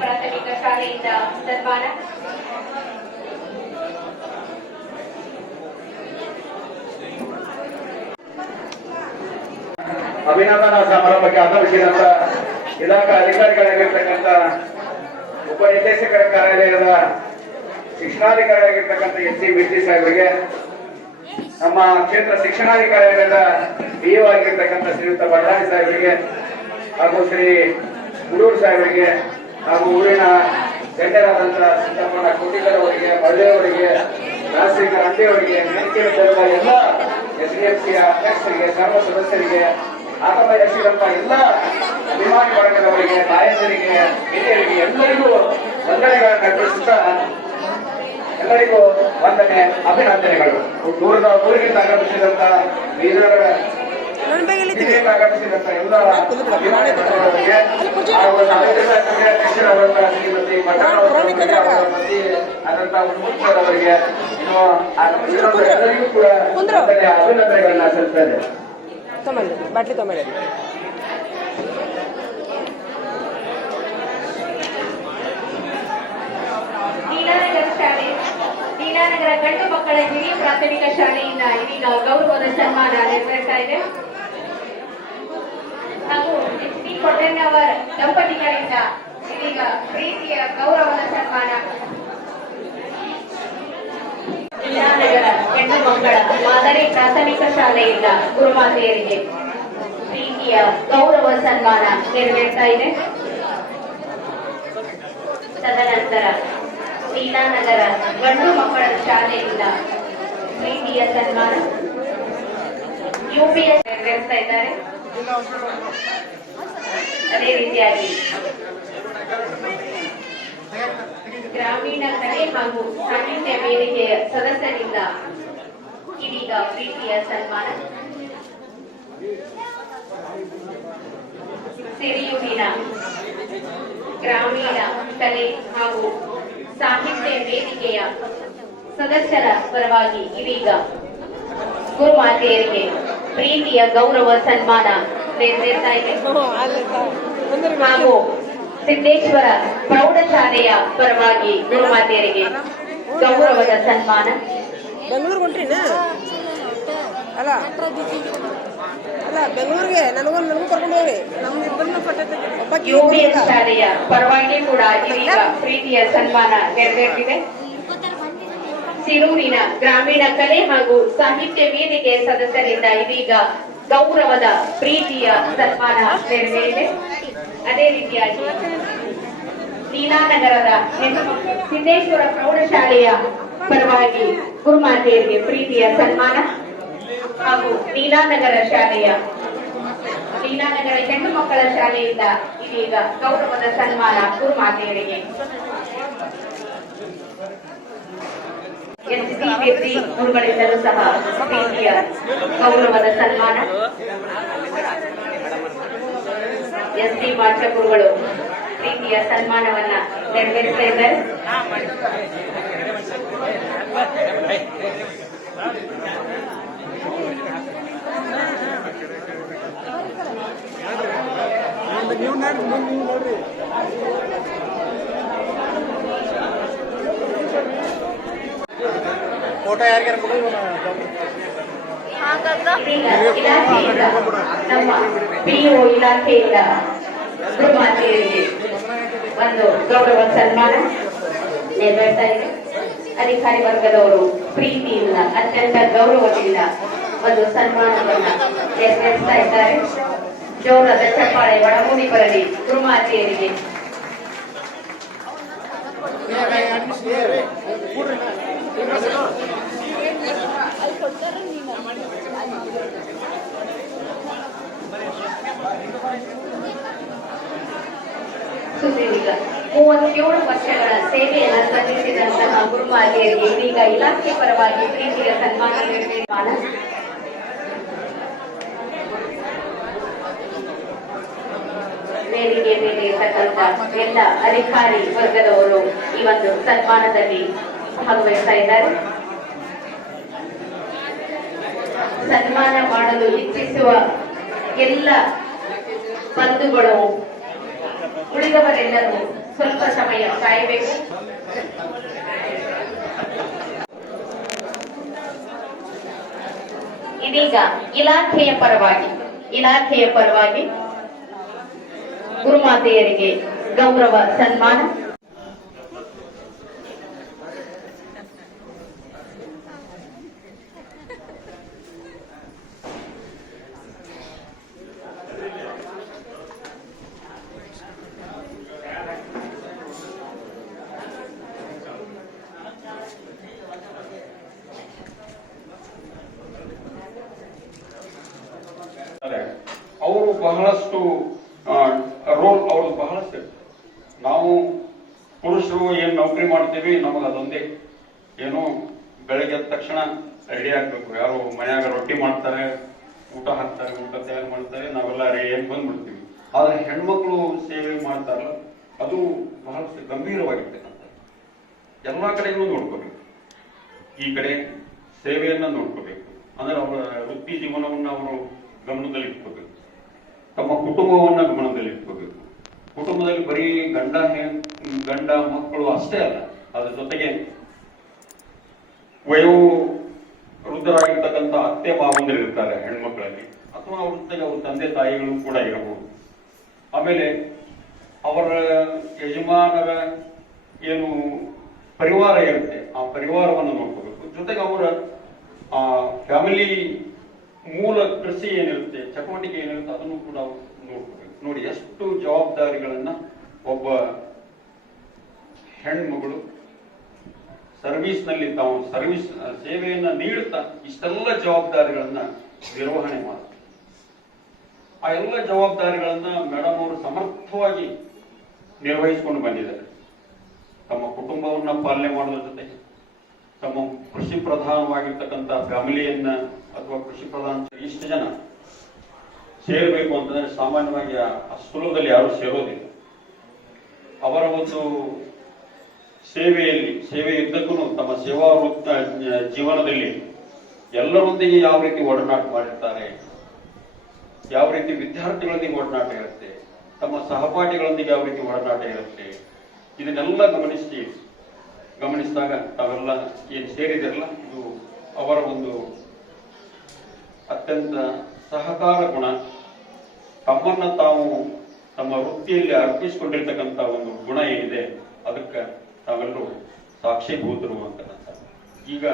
ಪ್ರಾಥಮಿಕ ಶಾಲೆಯಿಂದ ಸನ್ಮಾನ ಅಭಿನಂದನಾ ಸಮಾರಂಭಕ್ಕೆ ಆಗಮಿಸಿದಂತ ಇಲಾಖಾ ಅಧಿಕಾರಿಗಳಾಗಿರ್ತಕ್ಕಂಥ ಉಪನಿರ್ದೇಶಕರ ಕಾರ್ಯಾಲಯದ ಶಿಕ್ಷಣಾಧಿಕಾರಿಯಾಗಿರ್ತಕ್ಕಂಥ ಎಸ್ ಸಿ ಬಿಟಿ ಸಾಹೇಬರಿಗೆ, ನಮ್ಮ ಕ್ಷೇತ್ರ ಶಿಕ್ಷಣಾಧಿಕಾರಿಯಾದ ಡಿಒ ಆಗಿರ್ತಕ್ಕಂಥ ಶ್ರೀಯುತ ಬಳ್ಳಾರಿ ಸಾಹೇಬರಿಗೆ ಹಾಗೂ ಶ್ರೀ ಗುಡೂರು ಸಾಹೇಬರಿಗೆ ಹಾಗೂ ಊರಿನ ಗಣ್ಯರಾದಂತಹ ಸಿದ್ದಪ್ಪನ ಕೋಟಿಕರ್ ಅವರಿಗೆ ಮಳ್ಳೆಯವರಿಗೆ ರಾಜಶೇಖರ ಅಂಡೆಯವರಿಗೆ ತರುವ ಎಲ್ಲ ಎಸ್ ಡಿ ಎಫ್ ಸಿಯ ಅಧ್ಯಕ್ಷರಿಗೆ, ಸರ್ವ ಸದಸ್ಯರಿಗೆ ಆಗಮ ಯಶಿರಂತ ಎಲ್ಲ ಅಭಿಮಾನಿ ವರ್ಗದವರಿಗೆ, ನಾಯಕರಿಗೆ, ಹಿರಿಯರಿಗೆ ಎಲ್ಲರಿಗೂ ವಂದನೆಗಳನ್ನು ಅರ್ಪಿಸುತ್ತಾ ಎಲ್ಲರಿಗೂ ವಂದನೆ, ಅಭಿನಂದನೆಗಳು. ದೂರದ ಊರಿನಿಂದ ಆಗಮಿಸಿದಂತಹ ಬೀದರ್ ಜಿಲ್ಲೆಯಿಂದ ಆಗಮಿಸಿದಂತ ಎಲ್ಲ ತೊಗೊಂಡು ಬಾಟ್ಲಿ ತೊಗೊಂಡು ದೀನಾನಗರ ಶಾಲೆ ನೀಲಾನಗರ ಗಂಡು ಮಕ್ಕಳ ಹಿರಿಯ ಪ್ರಾಥಮಿಕ ಶಾಲೆಯಿಂದ ಇದೀಗ ಗೌರವದ ಸನ್ಮಾನ ನೆರವೇರ್ತಾ ಇದೆ ಹಾಗೂ ಎಚ್ ಡಿ ಕೊಟ್ಟಣ್ಣವರ್ ದಂಪತಿಗಳಿಂದ ಇದೀಗ ಪ್ರೀತಿಯ ಗೌರವದ ಸನ್ಮಾನ. ಹೆಣ್ಣು ಮಕ್ಕಳ ಮಾದರಿ ಪ್ರಾಥಮಿಕ ಶಾಲೆಯಿಂದ ಗುರುಮಾತೆಯರಿಗೆ ಪ್ರೀತಿಯ ಗೌರವ ಸನ್ಮಾನ ನೆರವೇರ್ತಾ ಇದೆ. ತದನಂತರ ಸೀನಾನಗರ ಗಂಡು ಮಕ್ಕಳ ಶಾಲೆಯಿಂದ ಪ್ರೀತಿಯ ಸನ್ಮಾನ ಯುಪಿಎಸ್ ನೆರವೇರ್ತಾ ಇದ್ದಾರೆ. ಅದೇ ರೀತಿಯಾಗಿ ಗ್ರಾಮೀಣ ಕಲೆ ಹಾಗೂ ಸಾಹಿತ್ಯ ವೇದಿಕೆಯ ಸದಸ್ಯರಿಂದ ಇದೀಗ ಪ್ರೀತಿಯ ಸನ್ಮಾನ. ಸಿರಿಯೂರಿನ ಗ್ರಾಮೀಣ ಕಲೆ ಹಾಗೂ ಸಾಹಿತ್ಯ ವೇದಿಕೆಯ ಸದಸ್ಯರ ಪರವಾಗಿ ಇದೀಗ ಗುರುಮಾತೆಯರಿಗೆ ಪ್ರೀತಿಯ ಗೌರವ ಸನ್ಮಾನ. ನೆರವೇರ್ತಾ ಇದೆ ಹಾಗೂ ಸಿದ್ದೇಶ್ವರ ಪ್ರೌಢಶಾಲೆಯ ಪರವಾಗಿ ಗುರುಮಾತೆಯರಿಗೆ ಗೌರವದ ಸನ್ಮಾನ. ಬೆಂಗಳೂರು ಹೊಂಟ್ರಿನ? ಅಲ್ಲ. ಅಲ್ಲ ಬೆಂಗಳೂರಿಗೆ ನನಗೂ ನನಗೂ ಕರ್ಕೊಂಡು ಹೋಗ್ರಿ ಒಬ್ಬಾಕಿ ಯುಪಿಎಸ್ ಶಾಲೆಯ ಪರವಾಗಿ ಕೂಡ ಇದೀಗ ಪ್ರೀತಿಯ ಸನ್ಮಾನ ನೆರವೇರಿದೆ ಸಿರೂರಿನ ಗ್ರಾಮೀಣ ಕಲೆ ಹಾಗೂ ಸಾಹಿತ್ಯ ವೇದಿಕೆ ಸದಸ್ಯರಿಂದ ಇದೀಗ ಗೌರವದ ಪ್ರೀತಿಯ ಸನ್ಮಾನ ನೆರವೇರಿದೆ. ಅದೇ ರೀತಿಯಾಗಿ ಲೀಲಾನಗರದ ಸಿದ್ದೇಶ್ವರ ಪ್ರೌಢಶಾಲೆಯ ಪರವಾಗಿ ಗುರುಮಾತೆಯರಿಗೆ ಪ್ರೀತಿಯ ಸನ್ಮಾನ ಹಾಗೂ ಲೀಲಾನಗರ ಶಾಲೆಯ ನೀಲಾನಗರ ಹೆಣ್ಣು ಮಕ್ಕಳ ಶಾಲೆಯಿಂದ ಇದೀಗ ಗೌರವದ ಸನ್ಮಾನ ಗುರುಮಾತೆಯರಿಗೆ. ಎಸ್ ಡಿ ವ್ಯಕ್ತಿ ಗುರುಗಳಿಂದಲೂ ಸಹ ಪ್ರೀತಿಯ ಗೌರವದ ಸನ್ಮಾನ ಎಸ್ ಡಿ ಮಾಚ ಗುರುಗಳು ಪ್ರೀತಿಯ ಸನ್ಮಾನವನ್ನ ನೆರವೇರಿಸ್ತಾ ಇದ್ದಾರೆ ಫೋಟೋ ಯಾರಿಗಾರ ಇಲಾಖೆಯಿಂದ ಪಿಒ ಇಲಾಖೆಯಿಂದ ಗುರುಮಾತೆಯರಿಗೆ ಒಂದು ಗೌರವ ಸನ್ಮಾನ ನೆರವೇರ್ತಾ ಇದೆ. ಅಧಿಕಾರಿ ವರ್ಗದವರು ಪ್ರೀತಿಯಿಂದ ಅತ್ಯಂತ ಗೌರವದಿಂದ ಒಂದು ಸನ್ಮಾನವನ್ನ ನೆರವೇರಿಸ್ತಾ ಇದ್ದಾರೆ. ಜೋರದ ಚಪ್ಪಾಳೆ ಒಡಮೂಡಿ ಬರಲಿ ಗುರುಮಾತೆಯರಿಗೆ ಮೂವತ್ತೇಳು ವರ್ಷಗಳ ಸೇವೆಯನ್ನು ಸಲ್ಲಿಸಿದಂತಹ ಗುರುಮಾತೆಯರಿಗೆ ಇದೀಗ ಇಲಾಖೆ ಪರವಾಗಿ ಪ್ರೀತಿಯ ಸನ್ಮಾನ ನೀಡಬೇಕು ವೇದಿಕೆ ಮೇಲೆ ಇರ್ತಕ್ಕಂಥ ಎಲ್ಲ ಅಧಿಕಾರಿ ವರ್ಗದವರು ಈ ಒಂದು ಸನ್ಮಾನದಲ್ಲಿ ಭಾಗವಹಿಸ್ತಾ ಇದ್ದಾರೆ. ಸನ್ಮಾನ ಮಾಡಲು ಇಚ್ಛಿಸುವ ಎಲ್ಲ ಬಂಧುಗಳು, ಉಳಿದವರೆಲ್ಲರೂ ಸ್ವಲ್ಪ ಸಮಯ ಕಾಯಬೇಕು. ಇದೀಗ ಇಲಾಖೆಯ ಪರವಾಗಿ ಇಲಾಖೆಯ ಪರವಾಗಿ ಗುರುಮಾತೆಯರಿಗೆ ಗೌರವ ಸನ್ಮಾನ ಇದ್ದಾರೆ. ಅವರು ಬಹಳಷ್ಟು ರೋಲ್ ಅವ್ರದ್ದು ಬಹಳಷ್ಟು. ನಾವು ಪುರುಷರು ಏನು ನೌಕರಿ ಮಾಡ್ತೀವಿ, ನಮಗೆ ಅದೊಂದೇ. ಏನು, ಬೆಳಗ್ಗೆ ಎದ್ದ ತಕ್ಷಣ ರೆಡಿ ಆಗ್ಬೇಕು. ಯಾರು ಮನ್ಯಾಗ ರೊಟ್ಟಿ ಮಾಡ್ತಾರೆ, ಊಟ ಹಾಕ್ತಾರೆ, ಊಟ ತಯಾರು ಮಾಡ್ತಾರೆ, ನಾವೆಲ್ಲ ರೆಡಿ ಬಂದ್ಬಿಡ್ತೀವಿ. ಆದ್ರೆ ಹೆಣ್ಮಕ್ಳು ಸೇವೆ ಮಾಡ್ತಾರಲ್ಲ, ಅದು ಬಹಳಷ್ಟು ಗಂಭೀರವಾಗಿರ್ತಕ್ಕಂಥ ಎಲ್ಲ ಕಡೆಗೂ ನೋಡ್ಕೋಬೇಕು. ಈ ಕಡೆ ಸೇವೆಯನ್ನ ನೋಡ್ಕೋಬೇಕು. ಅಂದ್ರೆ ಅವರ ವೃತ್ತಿ ಜೀವನವನ್ನು ಅವರು ಗಮನದಲ್ಲಿ ಇಟ್ಕೋಬೇಕು ತಮ್ಮ ಕುಟುಂಬವನ್ನ ಗಮನದಲ್ಲಿ ಇಟ್ಕೋಬೇಕು. ಕುಟುಂಬದಲ್ಲಿ ಬರೀ ಗಂಡ ಗಂಡ ಮಕ್ಕಳು ಅಷ್ಟೇ ಅಲ್ಲ, ಅದ್ರ ಜೊತೆಗೆ ವಯೋ ವೃದ್ಧರಾಗಿರ್ತಕ್ಕಂಥ ಅತ್ತೆ ಮಾವಂದಿರು ಇರ್ತಾರೆ ಹೆಣ್ಮಕ್ಳಲ್ಲಿ, ಅಥವಾ ಅವ್ರ ಜೊತೆಗೆ ಅವ್ರ ತಂದೆ ತಾಯಿಗಳು ಕೂಡ ಇರಬಹುದು. ಆಮೇಲೆ ಅವರ ಯಜಮಾನರ ಏನು ಪರಿವಾರ ಇರುತ್ತೆ, ಆ ಪರಿವಾರವನ್ನು ನೋಡ್ಕೋಬೇಕು. ಜೊತೆಗೆ ಅವರ, ಆ ಫ್ಯಾಮಿಲಿ ಮೂಲ ಕೃಷಿ ಏನಿರುತ್ತೆ, ಚಟುವಟಿಕೆ ಏನಿರುತ್ತೆ, ಅದನ್ನು ಕೂಡ ನೋಡ್ಕೋಬೇಕು. ನೋಡಿ, ಎಷ್ಟು ಜವಾಬ್ದಾರಿಗಳನ್ನ ಒಬ್ಬ ಹೆಣ್ಮಗಳು ಸರ್ವಿಸ್ನಲ್ಲಿ ತಾವು ಸರ್ವಿಸ್, ಸೇವೆಯನ್ನ ನೀಡುತ್ತಾ ಇಷ್ಟೆಲ್ಲ ಜವಾಬ್ದಾರಿಗಳನ್ನ ನಿರ್ವಹಣೆ ಮಾಡ್ತಾರೆ ಆ ಎಲ್ಲ ಜವಾಬ್ದಾರಿಗಳನ್ನ ಮೇಡಮ್ ಅವರು ಸಮರ್ಥವಾಗಿ ನಿರ್ವಹಿಸಿಕೊಂಡು ಬಂದಿದ್ದಾರೆ. ತಮ್ಮ ಕುಟುಂಬವನ್ನ ಪಾಲನೆ ಮಾಡೋದ್ರ ಜೊತೆಗೆ ತಮ್ಮ ಕೃಷಿ ಪ್ರಧಾನವಾಗಿರ್ತಕ್ಕಂಥ ಫ್ಯಾಮಿಲಿಯನ್ನ ಅಥವಾ ಕೃಷಿ ಪ್ರಧಾನ ಇಷ್ಟು ಜನ ಸೇರಬೇಕು ಅಂತಂದ್ರೆ ಸಾಮಾನ್ಯವಾಗಿ ಆ ಸುಲಭದಲ್ಲಿ ಯಾರು ಸೇರೋದಿಲ್ಲ. ಅವರ ಒಂದು ಸೇವೆಯಲ್ಲಿ, ಸೇವೆ ಸೇವೆಯುದ್ದಕ್ಕೂ ತಮ್ಮ ಸೇವಾ ವೃತ್ತ ಜೀವನದಲ್ಲಿ ಎಲ್ಲರೊಂದಿಗೆ ಯಾವ ರೀತಿ ಒಡನಾಟ ಮಾಡಿರ್ತಾರೆ, ಯಾವ ರೀತಿ ವಿದ್ಯಾರ್ಥಿಗಳೊಂದಿಗೆ ಒಡನಾಟ ಇರುತ್ತೆ, ತಮ್ಮ ಸಹಪಾಠಿಗಳೊಂದಿಗೆ ಯಾವ ರೀತಿ ಒಡನಾಟ ಇರುತ್ತೆ, ಇದನ್ನೆಲ್ಲ ಗಮನಿಸಿ, ಗಮನಿಸಿದಾಗ ತಾವೆಲ್ಲ ಏನು ಸೇರಿದಿರಲ್ಲ ಇದು ಅವರ ಒಂದು ಅತ್ಯಂತ ಸಹಕಾರ ಗುಣ. ತಮ್ಮನ್ನ ತಾವು ತಮ್ಮ ವೃತ್ತಿಯಲ್ಲಿ ಅರ್ಪಿಸಿಕೊಂಡಿರ್ತಕ್ಕಂಥ ಒಂದು ಗುಣ ಏನಿದೆ, ಅದಕ್ಕೆ ತಾವೆಲ್ಲರೂ ಸಾಕ್ಷೀಭೂತರು ಅಂತಕ್ಕಂಥ ಈಗ